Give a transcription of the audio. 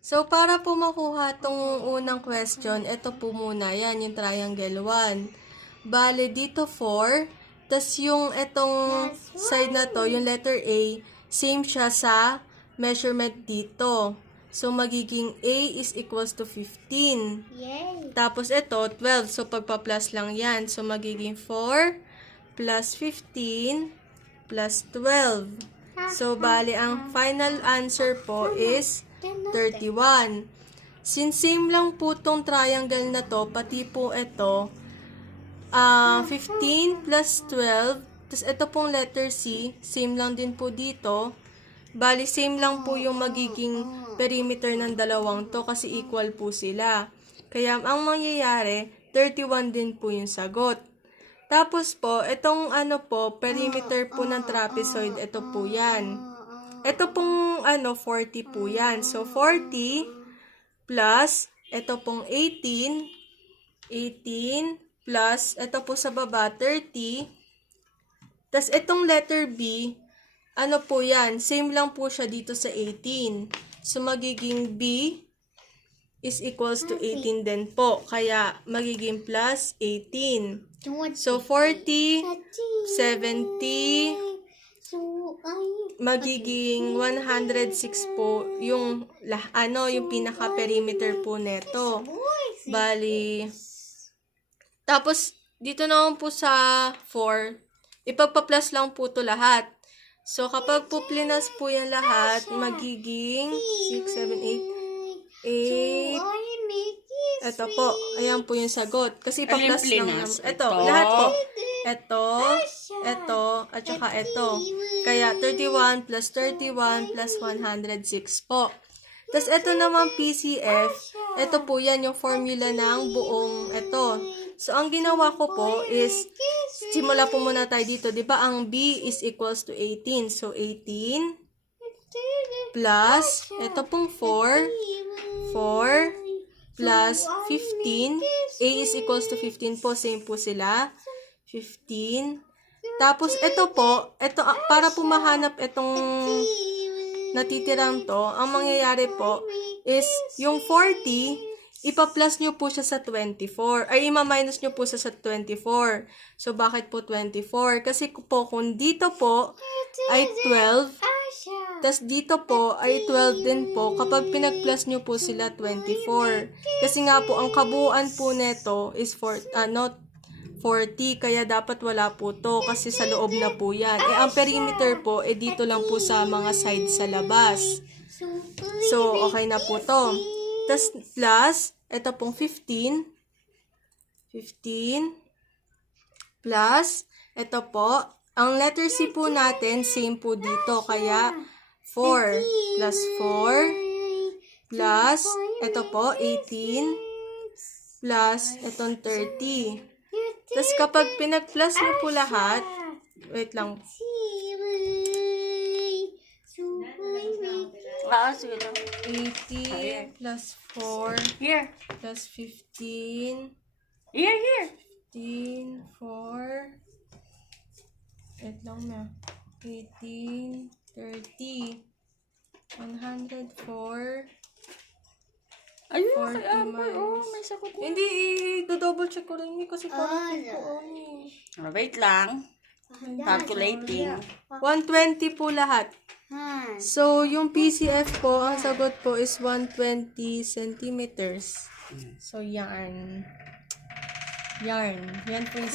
So, para po makuha tong unang question, ito po muna. Yan, yung triangle 1. Bale, dito 4. Tas yung itong side na to, yung letter A, same siya sa measurement dito. So, magiging A is equals to 15. Yay! Tapos ito, 12. So, pagpa-plus lang yan. So, magiging 4 plus 15 plus 12. So, bali, ang final answer po is 31. Since same lang po tong triangle na to, pati po ito, 15 plus 12, tapos ito pong letter C, same lang din po dito. Bali, same lang po yung magiging perimeter ng dalawang to kasi equal po sila. Kaya, ang mangyayari, 31 din po yung sagot. Tapos po, itong perimeter po ng trapezoid, ito po yan. Ito pong 40 po yan. So, 40 plus, ito pong 18 plus, ito po sa baba, 30. Tapos, itong letter B, po yan, same lang po siya dito sa 18. So, magiging B is equals to 18 din po. Kaya, magiging plus 18. So, 40, 70, magiging 106 po yung pinaka-perimeter po neto. Bali, tapos, dito naman po sa 4, ipagpa-plus lang po to lahat. So, kapag po plinas po yan lahat, magiging 6, 7, 8, 8, ito po. Ayan po yung sagot. Kasi pa-plus lang naman. Ito, lahat po. Ito, at saka ito. Kaya 31 plus 31 plus 106 po. Tapos ito naman PCF. Ito po yan yung formula ng buong ito. So, ang ginawa ko po is, simula po muna tayo dito. Diba ang B is equals to 18. So, 18 plus, ito pong 4 plus 15. A is equals to 15 po. Same po sila. 15. Tapos, ito po, para po mahanap itong natitirang to, ang mangyayari po is, yung 40, ipa-plus nyo po siya sa 24. Ay, ima-minus nyo po siya sa 24. So, bakit po 24? Kasi po, kung dito po ay 12, tas dito po ay 12 din po kapag pinag-plus nyo po sila 24. Kasi nga po, ang kabuuan po neto is 40, kaya dapat wala po to kasi sa loob na po yan. Ang perimeter po, dito lang po sa mga sides sa labas. So, okay na po to. Tas plus, ito pong 15 plus, ito po, ang letter C po natin, same po dito, kaya 4 plus 4 plus, ito po, 18 plus, itong 30. Tapos kapag pinag-plus nyo po lahat, wait lang. Sige lang. 80 plus 4 Here. plus 15. Here. 15, 4. Wait lang na. 18, 30. 104. Ayun, 40 kay Amber. Oh, minus. may sagot na. Hindi, i-double check ko rin kasi parang po Wait lang. Calculating. 120 po lahat. So, yung PCF po, ang sagot po is 120 centimeters. So, yarn. Yan po yung